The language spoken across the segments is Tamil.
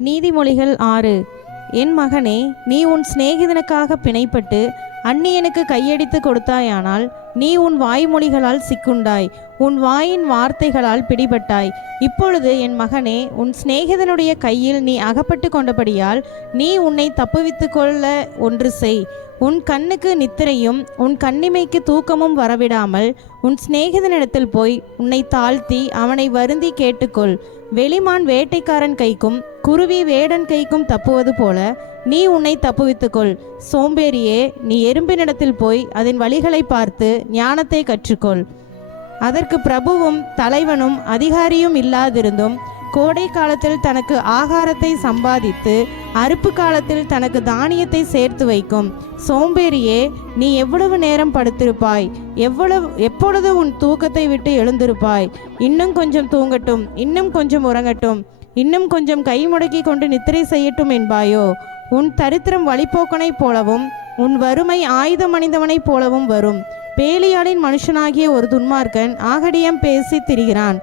நீதிமொழிகள் 6. என் மகனே, நீ உன் சிநேகிதனுக்காக பிணைப்பட்டு அந்நியனுக்கு கையடித்து கொடுத்தாயானால் நீ உன் வாய்மொழிகளால் சிக்குண்டாய், உன் வாயின் வார்த்தைகளால் பிடிபட்டாய். இப்பொழுது என் மகனே, உன் சிநேகிதனுடைய கையில் நீ அகப்பட்டு கொண்டபடியால் நீ உன்னை தப்புவித்து கொள்ள ஒன்று செய். உன் கண்ணுக்கு நித்திரையும் உன் கண்ணிமைக்கு தூக்கமும் வரவிடாமல் உன் சிநேகிதனிடத்தில் போய் உன்னை தாழ்த்தி அவனை வருந்தி கேட்டுக்கொள். வெளிமான் வேட்டைக்காரன் கைக்கும் குருவி வேடன் கைக்கும் தப்புவது போல நீ உன்னை தப்புவித்துக்கொள். சோம்பேறியே, நீ எறும்பினிடத்தில் போய் அதன் வழிகளை பார்த்து ஞானத்தை கற்றுக்கொள். அதற்கு பிரபுவும் தலைவனும் அதிகாரியும் இல்லாதிருந்தும் கோடை காலத்தில் தனக்கு ஆகாரத்தை சம்பாதித்து அறுப்பு காலத்தில் தனக்கு தானியத்தை சேர்த்து வைக்கும். சோம்பேறியே, நீ எவ்வளவு நேரம் படுத்திருப்பாய்? எப்பொழுது உன் தூக்கத்தை விட்டு எழுந்திருப்பாய்? இன்னும் கொஞ்சம் தூங்கட்டும், இன்னும் கொஞ்சம் உறங்கட்டும், இன்னும் கொஞ்சம் கை முடக்கி கொண்டு நித்திரை செய்யட்டும் என்பாயோ? உன் தரித்திரம் வழிபோக்கனைப் போலவும் உன் வறுமை ஆயுதம் அணிந்தவனைப் போலவும் வரும். பேலியாளின் மனுஷனாகிய ஒரு துன்மார்க்கன் ஆகடியம் பேசி திரிகிறான்.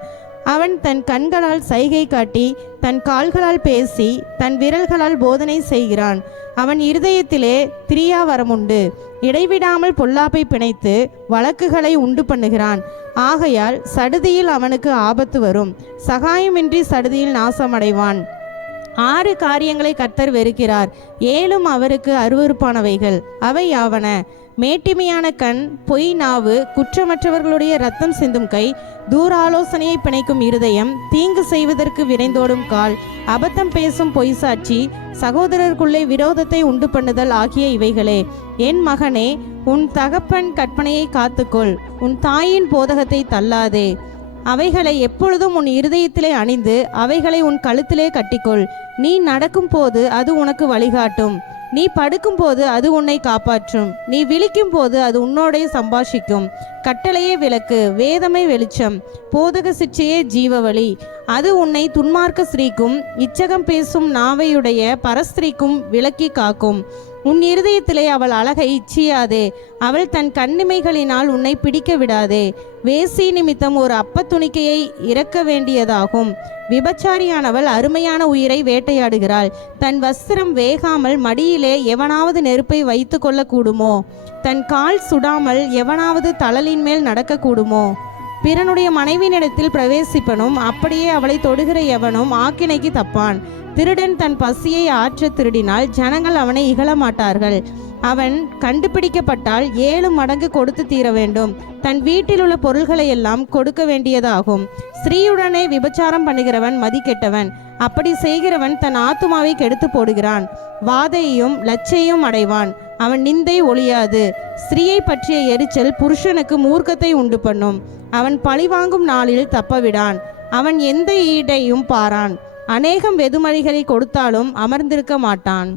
அவன் தன் கண்களால் சைகை காட்டி தன் கால்களால் பேசி தன் விரல்களால் போதனை செய்கிறான். அவன் இருதயத்திலே திரியாவரமுண்டு. இடைவிடாமல் பொல்லாப்பை பிணைத்து வழக்குகளை உண்டு பண்ணுகிறான். ஆகையால் சடுதியில் அவனுக்கு ஆபத்து வரும், சகாயமின்றி சடுதியில் நாசமடைவான். 6 காரியங்களை கர்த்தர் வெறுக்கிறார், 7 அவருக்கு அருவருப்பானவைகள். அவை யாவன: மேட்டிமையான கண், பொய் நாவு, குற்றமற்றவர்களுடைய இரத்தம் சிந்தும் கை, தூராலோசனையை பிணைக்கும் இருதயம், தீங்கு செய்வதற்கு விரைந்தோடும் கால், அபத்தம் பேசும் பொய் சாட்சி, சகோதரருக்குள்ளே விரோதத்தை உண்டு பண்ணுதல் ஆகிய இவைகளே. என் மகனே, உன் தகப்பன் கற்பனையை காத்துக்கொள், உன் தாயின் போதகத்தை தள்ளாதே. அவைகளை எப்பொழுதும் உன் இருதயத்திலே அணிந்து அவைகளை உன் கழுத்திலே கட்டிக்கொள். நீ நடக்கும் போது அது உனக்கு வழிகாட்டும், நீ படுக்கும் போது அது உன்னை காப்பாற்றும், நீ விழிக்கும் போது அது உன்னோடே சம்பாஷிக்கும். கட்டளையே விளக்கு, வேதமே வெளிச்சம், போதக சிற்சையே ஜீவவழி. அது உன்னை துன்மார்க்க ஸ்திரீக்கும் இச்சகம் பேசும் நாவையுடைய பரஸ்திரீக்கும் விலக்கி காக்கும். உன் இருதயத்திலே அவள் அழகை இச்சியாதே, அவள் தன் கண்ணிமைகளினால் உன்னை பிடிக்க விடாதே. வேசி நிமித்தம் ஒரு அப்பத்துணிக்கையை இறக்க வேண்டியதாகும். விபச்சாரியானவள் அருமையான உயிரை வேட்டையாடுகிறாள். தன் வஸ்திரம் வேகாமல் மடியிலே எவனாவது நெருப்பை வைத்து கொள்ள கூடுமோ? தன் கால் சுடாமல் எவனாவது தழலின் மேல் நடக்கக்கூடுமோ? பிறனுடைய மனைவியினிடத்தில் பிரவேசிப்பனும் அப்படியே அவளை தொடுகிற எவனும் ஆக்கினைக்கு தப்பான். திருடன் தன் பசியை ஆற்ற திருடினால் ஜனங்கள் அவனை இகழமாட்டார்கள். அவன் கண்டுபிடிக்கப்பட்டால் 7 மடங்கு கொடுத்து தீர வேண்டும். தன் வீட்டில் உள்ள பொருள்களை எல்லாம் கொடுக்க வேண்டியதாகும். ஸ்திரீயுடனே விபச்சாரம் பண்ணுகிறவன் மதிக்கெட்டவன். அப்படி செய்கிறவன் தன் ஆத்துமாவை கெடுத்து போடுகிறான். வாதையும் லச்சையும் அடைவான். அவன் நிந்தை ஒழியாது. ஸ்திரீயை பற்றிய எரிச்சல் புருஷனுக்கு மூர்க்கத்தை உண்டு பண்ணும். அவன் பழிவாங்கும் நாளில் தப்பவிடான். அவன் எந்த ஈடையும் பாரான். அநேகம் வெதுமழிகளை கொடுத்தாலும் அமர்ந்திருக்க மாட்டான்.